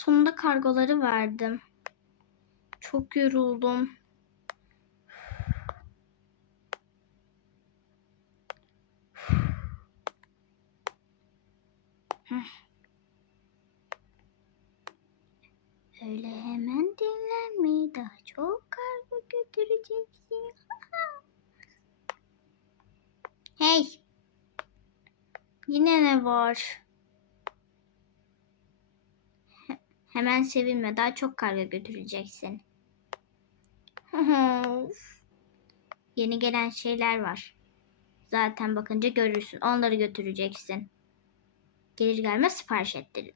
sonunda kargoları verdim. Çok yoruldum. Öyle hemen dinlenmeyi daha çok kargo götüreceksin. hey. Yine ne var? Hemen sevinme daha çok kargo götüreceksin. Yeni gelen şeyler var. Zaten bakınca görürsün. Onları götüreceksin. Gelir gelmez sipariş ettiler.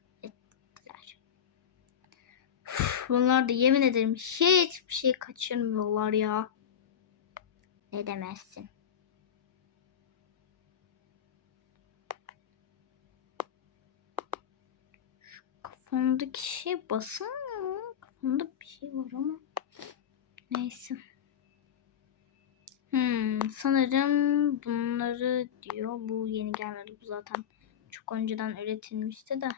Üf, Bunlar da yemin ederim hiçbir şey kaçırmıyorlar ya. Ne demezsin. Şu kafamdaki şey basın mı? Kafamda bir şey var ama. Neyse. Hmm, sanırım bunları diyor. Bu yeni gelmedi. Bu zaten çok önceden üretilmişti de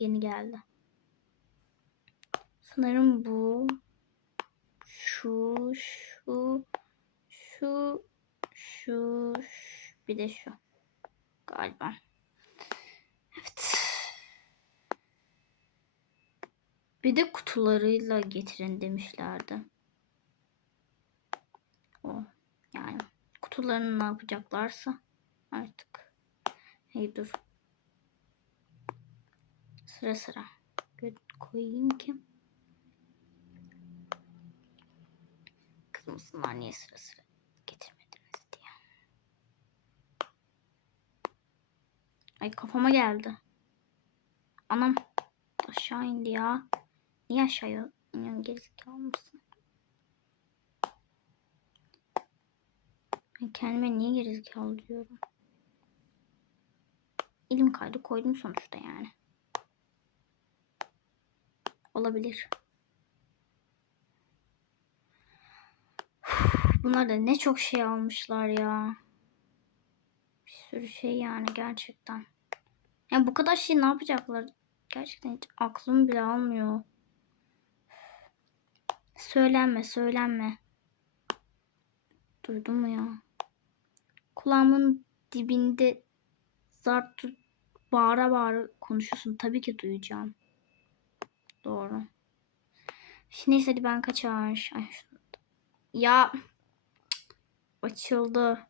yeni geldi. Sanırım bu şu şu şu şu bir de şu galiba. Evet. Bir de kutularıyla getirin demişlerdi. O yani kutularını ne yapacaklarsa artık. Hey dur. Sıra sıra koyayım ki. Kızmasınlar niye sıra sıra getirmediniz diye. Ay kafama geldi. Anam aşağı indi ya. Niye aşağıya iniyorsun gerizekalı mısın? Ben kendime niye gerizekalı diyorum? Elim kaydı koydum sonuçta yani. Olabilir. Bunlar da ne çok şey almışlar ya. Bir sürü şey yani gerçekten. Ya bu kadar şey ne yapacaklar? Gerçekten hiç aklım bile almıyor. Söylenme, söylenme. Duydun mu ya? Kulağımın dibinde zart bağıra bağıra konuşuyorsun. Tabii ki duyacağım. Doğru. Neyse hadi ben kaçar. Ay, Ya açıldı.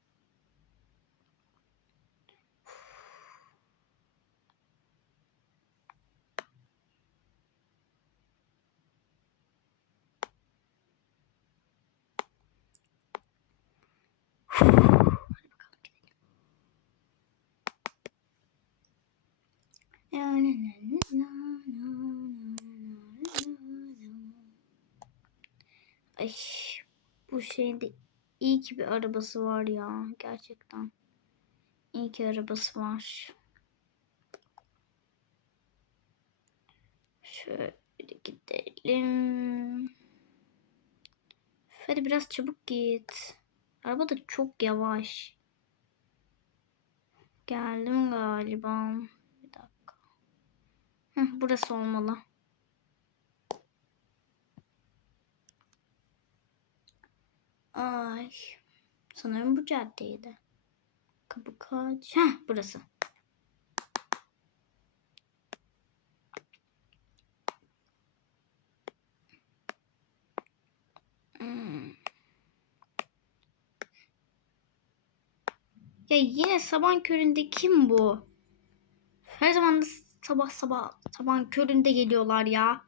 Ay bu şeyde iyi ki bir arabası var ya gerçekten. İyi ki arabası var. Şöyle gidelim. Hadi biraz çabuk git. Araba da çok yavaş. Geldim galiba. Heh, burası olmalı. Ay. Sanırım bu caddeydi. Kapı kaç? Heh, burası. Hmm. Ya yine sabah köründe kim bu? Her zaman da sabah sabah sabah köründe geliyorlar ya.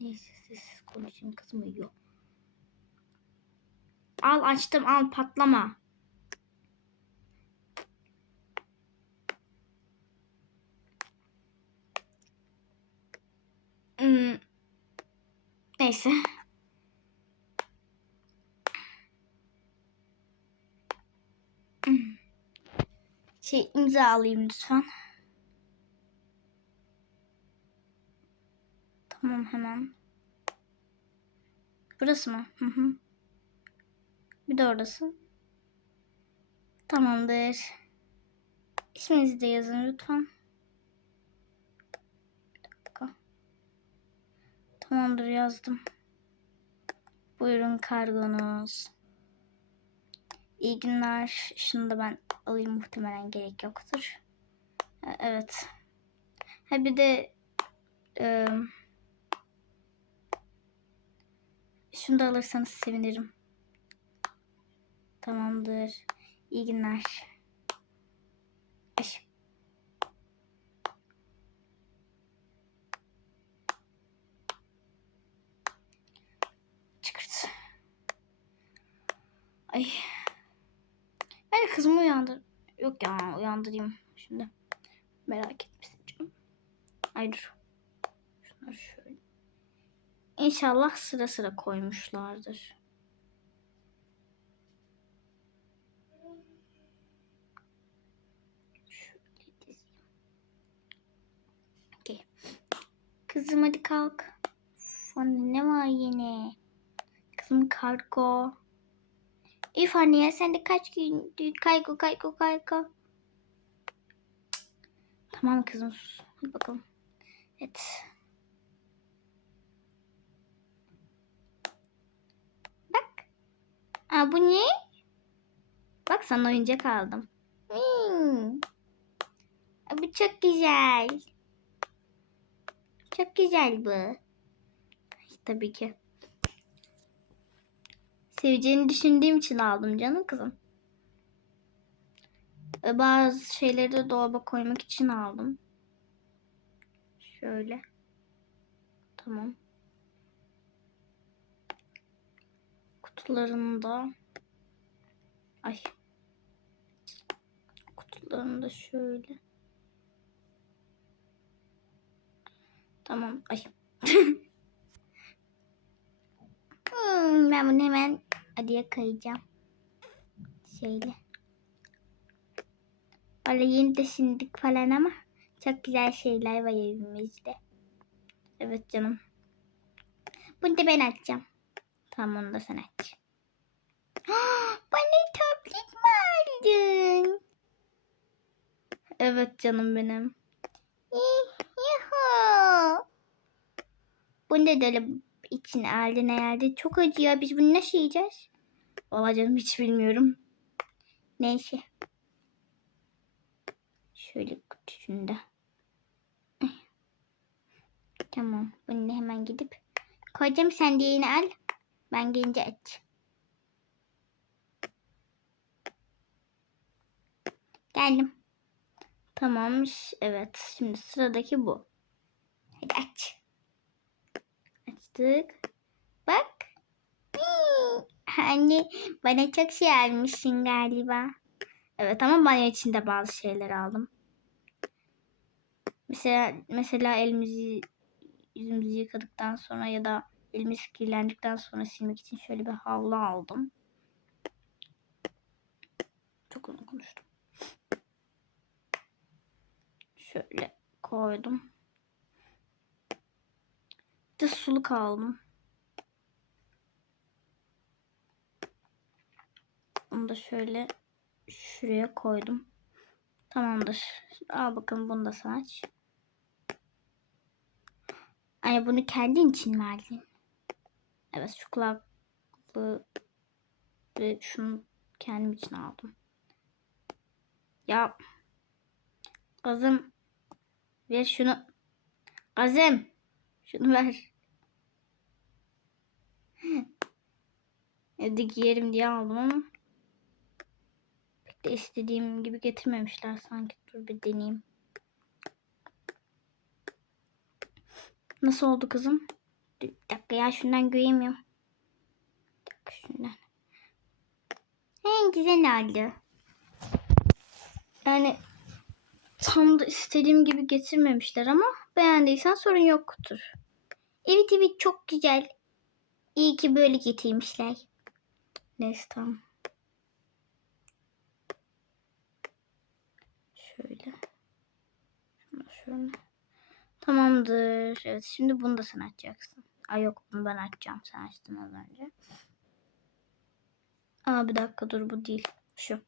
Neyse siz konuşun kızım uyuyor. Al açtım al patlama. Hmm. Neyse. Hmm. Şey imza alayım lütfen. Tamam hemen. Burası mı? Hı hı. Bir de orası. Tamamdır. İsminizi de yazın lütfen. Tamamdır yazdım. Buyurun kargonuz. İyi günler. Şunu da ben alayım muhtemelen gerek yoktur. Ha, Evet. Ha bir de e, şunu da alırsanız sevinirim. Tamamdır. İyi günler. Ay. Çıkırt. Ay. Ben kızımı uyandır. Yok ya uyandırayım şimdi. Merak etmesin canım. Ay dur. İnşallah sıra sıra koymuşlardır. Okey. Kızım hadi kalk. Anne ne var yine? Kızım kargo. İf anne ya sen de kaç gündür kaygo kaygo kaygo. Tamam kızım sus. Hadi bakalım. Evet. Aa bu ne? Bak sana oyuncak aldım. Hmm. Aa, bu çok güzel. Çok güzel bu. Tabii ki. Seveceğini düşündüğüm için aldım canım kızım. Ve bazı şeyleri de dolaba koymak için aldım. Şöyle. Tamam. Kutularını da Ay. Kutularını da şöyle. Tamam. Ay. Hmm, ben bunu hemen adaya kayacağım. Şöyle. Valla yeni taşındık falan ama çok güzel şeyler var evimizde. Evet canım. Bunu da ben açacağım. Tamam onu da sen aç. Bana tablet mi aldın? Evet canım benim. Yuhu. Bunu da dolap içine aldın herhalde. Çok acıyor. Biz bunu nasıl yiyeceğiz? Valla hiç bilmiyorum. Neyse. Şöyle kutusunda. Tamam. Bunu da hemen gidip koyacağım. Sen diğerini al. Ben gelince aç. Geldim. Tamammış. Evet. Şimdi sıradaki bu. Hadi aç. Açtık. Bak. Anne bana çok şey almışsın galiba. Evet ama banyo içinde bazı şeyler aldım. Mesela mesela elimizi yüzümüzü yıkadıktan sonra ya da elimiz kirlendikten sonra silmek için şöyle bir havlu aldım. Çok uzun konuştum. Şöyle koydum. Bir de suluk aldım. Onu da şöyle şuraya koydum. Tamamdır. Al bakalım bunu da sen aç. Hani bunu kendin için aldın? Evet şu kulaklığı ve şunu kendim için aldım. Ya kızım ver şunu. Kızım şunu ver. Evde giyerim diye aldım ama pek de istediğim gibi getirmemişler sanki. Dur bir deneyeyim. Nasıl oldu kızım? Bir dakika ya şundan göremiyorum. Bir dakika şundan. En güzel oldu. Yani tam da istediğim gibi getirmemişler ama beğendiysen sorun yoktur. Evet evet çok güzel. İyi ki böyle getirmişler. Neyse tamam. Şöyle. Şunu şöyle. Tamamdır. Evet şimdi bunu da sen açacaksın. Ay yok ben açacağım. Sen açtın az önce. Aa bir dakika dur bu değil. Şu.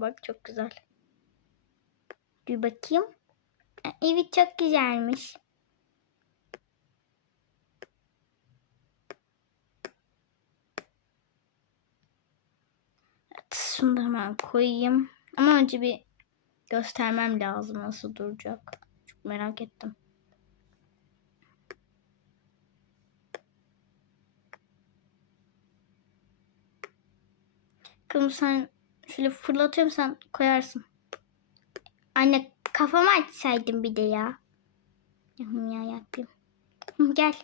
Bak çok güzel. Bir bakayım. Evet çok güzelmiş. Evet, şunu da hemen koyayım. Ama önce bir göstermem lazım nasıl duracak. Merak ettim. Kızım sen şöyle fırlatıyorum sen koyarsın. Anne kafamı açsaydın bir de ya. Yapayım ya yapayım. Gel.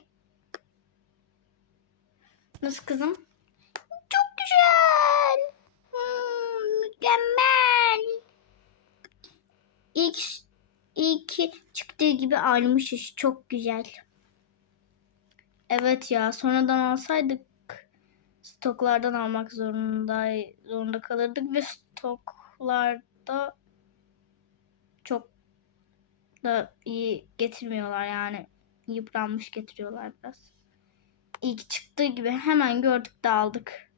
Nasıl kızım? Çok güzel. Hmm, mükemmel. İlk, ilk çıktığı gibi almışız. Çok güzel. Evet ya sonradan alsaydık stoklardan almak zorunda zorunda kalırdık ve stoklarda çok da iyi getirmiyorlar yani yıpranmış getiriyorlar biraz. İlk çıktığı gibi hemen gördük de aldık.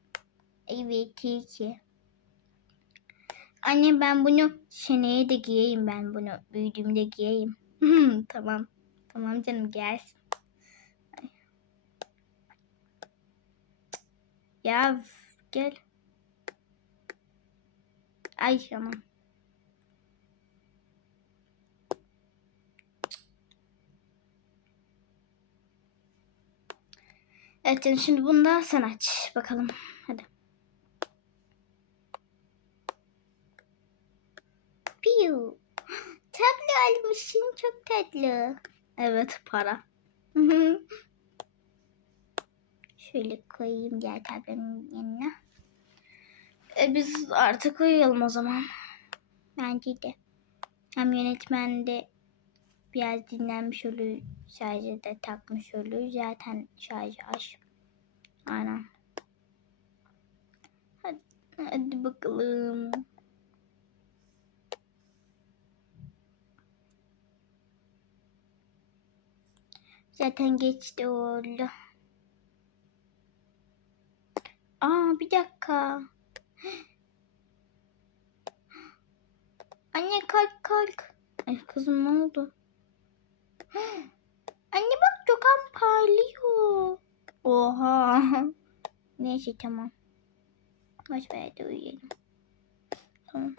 Evet iyi ki. Anne ben bunu seneye de giyeyim ben bunu büyüdüğümde giyeyim. tamam. Tamam canım giyersin. Ya gel. Ay tamam. Evet şimdi bunu da sen aç bakalım. Hadi. Piu. Tatlı almışsın çok tatlı. Evet para. Şöyle koyayım diğer tablemin yanına. E biz artık uyuyalım o zaman. Bence de. Hem yönetmen de biraz dinlenmiş olur. Şarjı da takmış olur. Zaten şarjı aç. Aynen. Hadi, hadi bakalım. Zaten geçti oldu. Aa bir dakika. Anne kalk kalk. Ay kızım ne oldu? Anne bak Gökhan parlıyor. Oha. Neyse tamam. Boş ver de uyuyalım. Tamam.